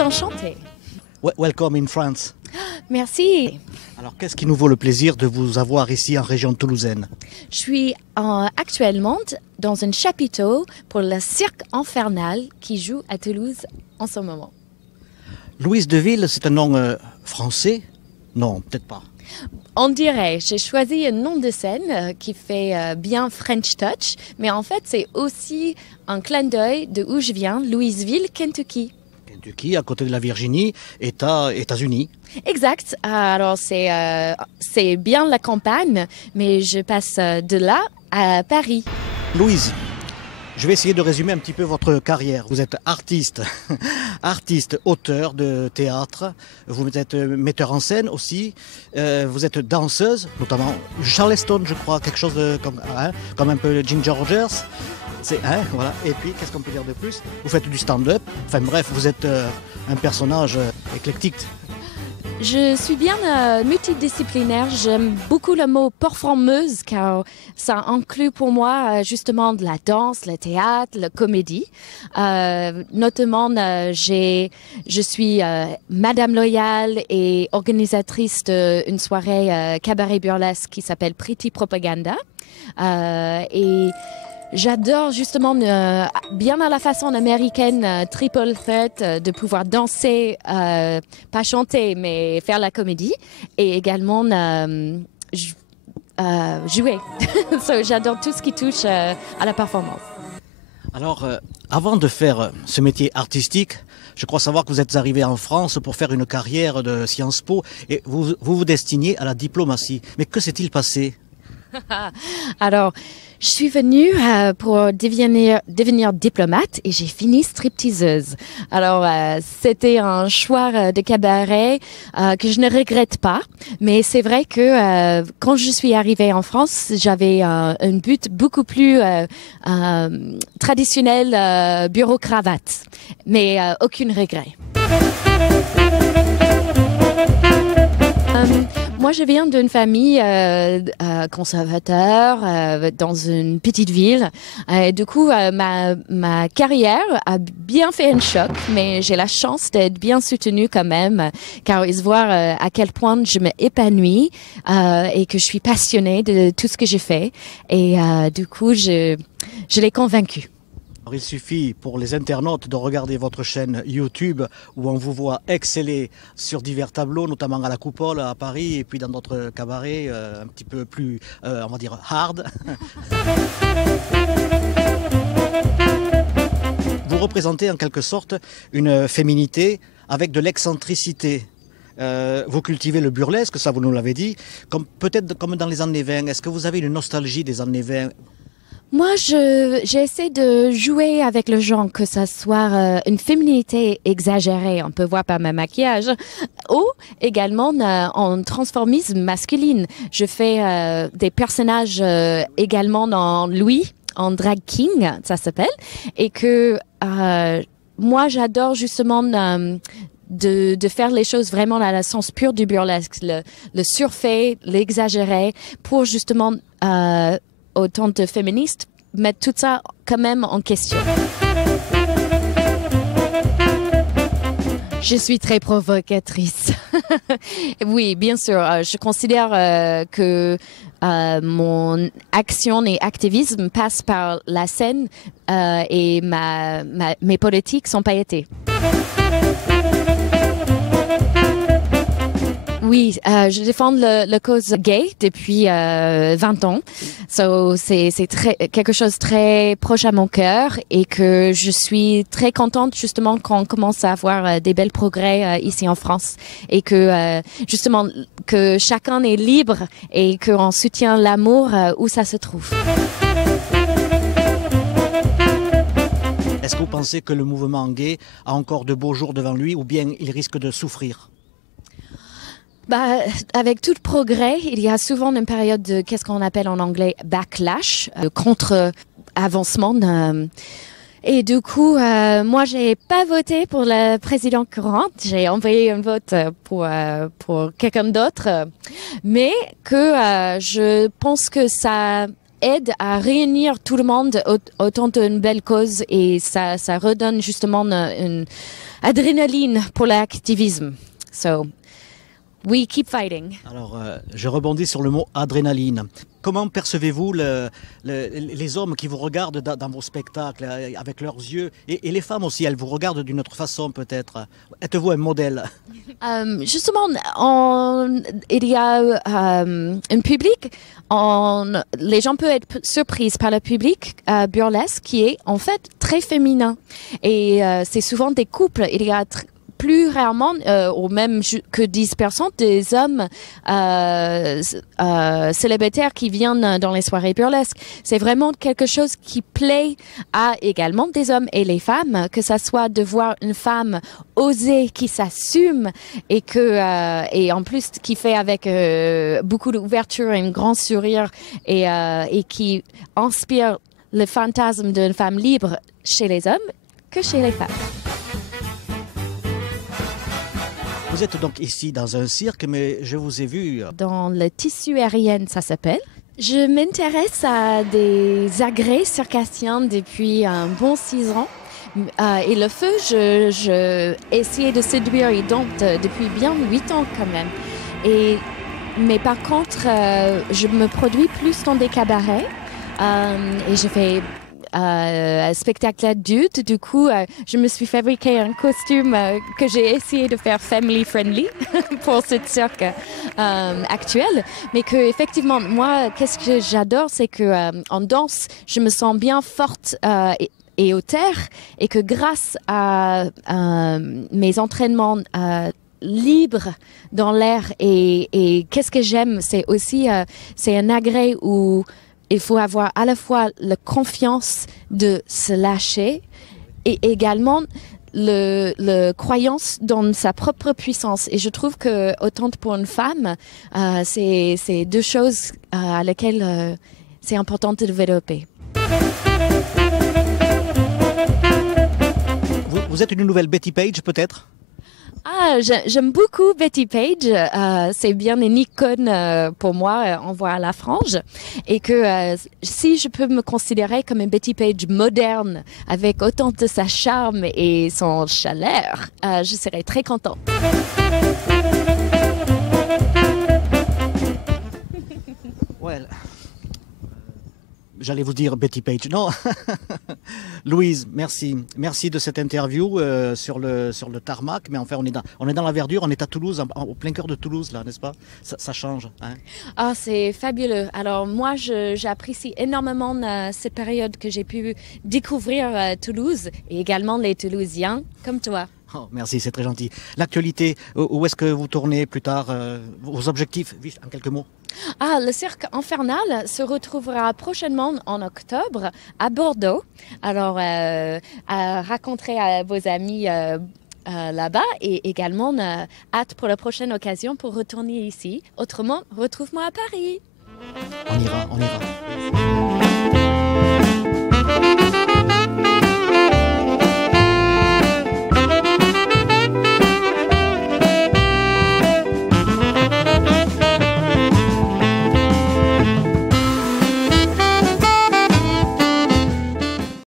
enchantée. Welcome in France. Merci. Alors, qu'est-ce qui nous vaut le plaisir de vous avoir ici en région toulousaine? Je suis actuellement dans un chapiteau pour le cirque infernal qui joue à Toulouse en ce moment. Louise Deville, c'est un nom français? Non, peut-être pas. On dirait, j'ai choisi un nom de scène qui fait bien French touch, mais en fait c'est aussi un clin d'œil de où je viens, Louisville, Kentucky. Kentucky, à côté de la Virginie, États-Unis. Exact, alors c'est bien la campagne, mais je passe de là à Paris. Louise, je vais essayer de résumer un petit peu votre carrière. Vous êtes artiste, auteur de théâtre, vous êtes metteur en scène aussi, vous êtes danseuse, notamment Charleston, je crois, quelque chose comme un peu Ginger Rogers. Voilà. Et puis, qu'est-ce qu'on peut dire de plus? Vous faites du stand-up, enfin bref, vous êtes un personnage éclectique. Je suis bien multidisciplinaire. J'aime beaucoup le mot performeuse car ça inclut pour moi justement de la danse, le théâtre, la comédie. Notamment, je suis Madame Loyale et organisatrice d'une soirée cabaret burlesque qui s'appelle Pretty Propaganda. Et j'adore justement, bien à la façon américaine, triple threat, de pouvoir danser, pas chanter, mais faire la comédie, et également jouer. So, j'adore tout ce qui touche à la performance. Alors, avant de faire ce métier artistique, je crois savoir que vous êtes arrivé en France pour faire une carrière de Sciences Po, et vous destiniez à la diplomatie. Mais que s'est-il passé? Alors, je suis venue pour devenir diplomate et j'ai fini stripteaseuse. Alors, c'était un choix de cabaret que je ne regrette pas. Mais c'est vrai que quand je suis arrivée en France, j'avais un but beaucoup plus traditionnel, bureau-cravate. Mais aucun regret. Moi, je viens d'une famille conservateur dans une petite ville. Du coup, ma carrière a bien fait un choc, mais j'ai la chance d'être bien soutenue quand même, car ils voient à quel point je m'épanouis et que je suis passionnée de tout ce que je fais. Et du coup, je l'ai convaincu. Alors, il suffit pour les internautes de regarder votre chaîne YouTube où on vous voit exceller sur divers tableaux, notamment à la Coupole à Paris et puis dans d'autres cabarets un petit peu plus, on va dire, hard. Vous représentez en quelque sorte une féminité avec de l'excentricité. Vous cultivez le burlesque, ça vous nous l'avez dit, peut-être comme dans les années 20. Est-ce que vous avez une nostalgie des années 20? Moi, j'essaie de jouer avec le genre, que ça soit une féminité exagérée, on peut voir par mon maquillage, ou également en transformisme masculine. Je fais des personnages également dans Louis, en drag king, ça s'appelle, et que moi, j'adore justement de faire les choses vraiment dans le sens pur du burlesque, le surfait, l'exagéré, pour justement autant de féministes mettre tout ça quand même en question. Je suis très provocatrice. Oui, bien sûr. Je considère que mon action et activisme passent par la scène et mes politiques sont pailletées. Oui, je défends le cause gay depuis 20 ans. So, c'est quelque chose de très proche à mon cœur et que je suis très contente justement qu'on commence à avoir des belles progrès ici en France et que justement que chacun est libre et qu'on soutient l'amour où ça se trouve. Est-ce que vous pensez que le mouvement gay a encore de beaux jours devant lui ou bien il risque de souffrir? Avec tout progrès, il y a souvent une période de qu'est-ce qu'on appelle en anglais backlash, contre-avancement. Et du coup, moi, j'ai pas voté pour la présidente courante. J'ai envoyé un vote pour quelqu'un d'autre, mais que je pense que ça aide à réunir tout le monde autour d'une belle cause et ça redonne justement adrénaline pour l'activisme. So, we keep fighting. Alors, je rebondis sur le mot adrénaline. Comment percevez-vous les hommes qui vous regardent dans vos spectacles avec leurs yeux et les femmes aussi, elles vous regardent d'une autre façon peut-être. Êtes-vous un modèle? Justement, il y a un public, les gens peuvent être surpris par le public burlesque qui est en fait très féminin. Et c'est souvent des couples. Il y a plus rarement, ou même que 10% des hommes célibataires qui viennent dans les soirées burlesques. C'est vraiment quelque chose qui plaît à également des hommes et les femmes, que ça soit de voir une femme oser, qui s'assume et en plus qui fait avec beaucoup d'ouverture et un grand sourire et qui inspire le fantasme d'une femme libre chez les hommes que chez les femmes. Vous êtes donc ici dans un cirque, mais je vous ai vu... Dans le tissu aérien, ça s'appelle. Je m'intéresse à des agrès circassiens depuis un bon 6 ans. Et le feu, je essayais de séduire et donc depuis bien 8 ans quand même. Mais par contre, je me produis plus dans des cabarets et je fais un spectacle adulte. Du coup, je me suis fabriqué un costume que j'ai essayé de faire family friendly pour ce cirque actuel. Mais que effectivement, moi, qu'est-ce que j'adore, c'est que en danse, je me sens bien forte et au terre, et que grâce à mes entraînements libres dans l'air et qu'est-ce que j'aime, c'est aussi c'est un agrès où il faut avoir à la fois la confiance de se lâcher et également le croyance dans sa propre puissance. Et je trouve que autant pour une femme, c'est deux choses à lesquelles c'est important de développer. Vous êtes une nouvelle Betty Page peut-être? J'aime beaucoup Betty Page. C'est bien une icône pour moi. On voit la frange. Et que si je peux me considérer comme une Betty Page moderne, avec autant de sa charme et son chaleur, je serais très contente. Well. J'allais vous dire Betty Page. Non. Louise, merci. Merci de cette interview sur le tarmac. Mais enfin, on est dans la verdure, on est à Toulouse, au plein cœur de Toulouse, là, n'est-ce pas? Ça change. Hein? C'est fabuleux. Alors moi, j'apprécie énormément cette période que j'ai pu découvrir Toulouse et également les Toulousiens comme toi. Oh, merci, c'est très gentil. L'actualité, où est-ce que vous tournez plus tard? Vos objectifs, en quelques mots? Le cirque infernal se retrouvera prochainement en octobre à Bordeaux. Alors, raconterez à vos amis là-bas et également hâte pour la prochaine occasion pour retourner ici. Autrement, retrouve-moi à Paris. On ira.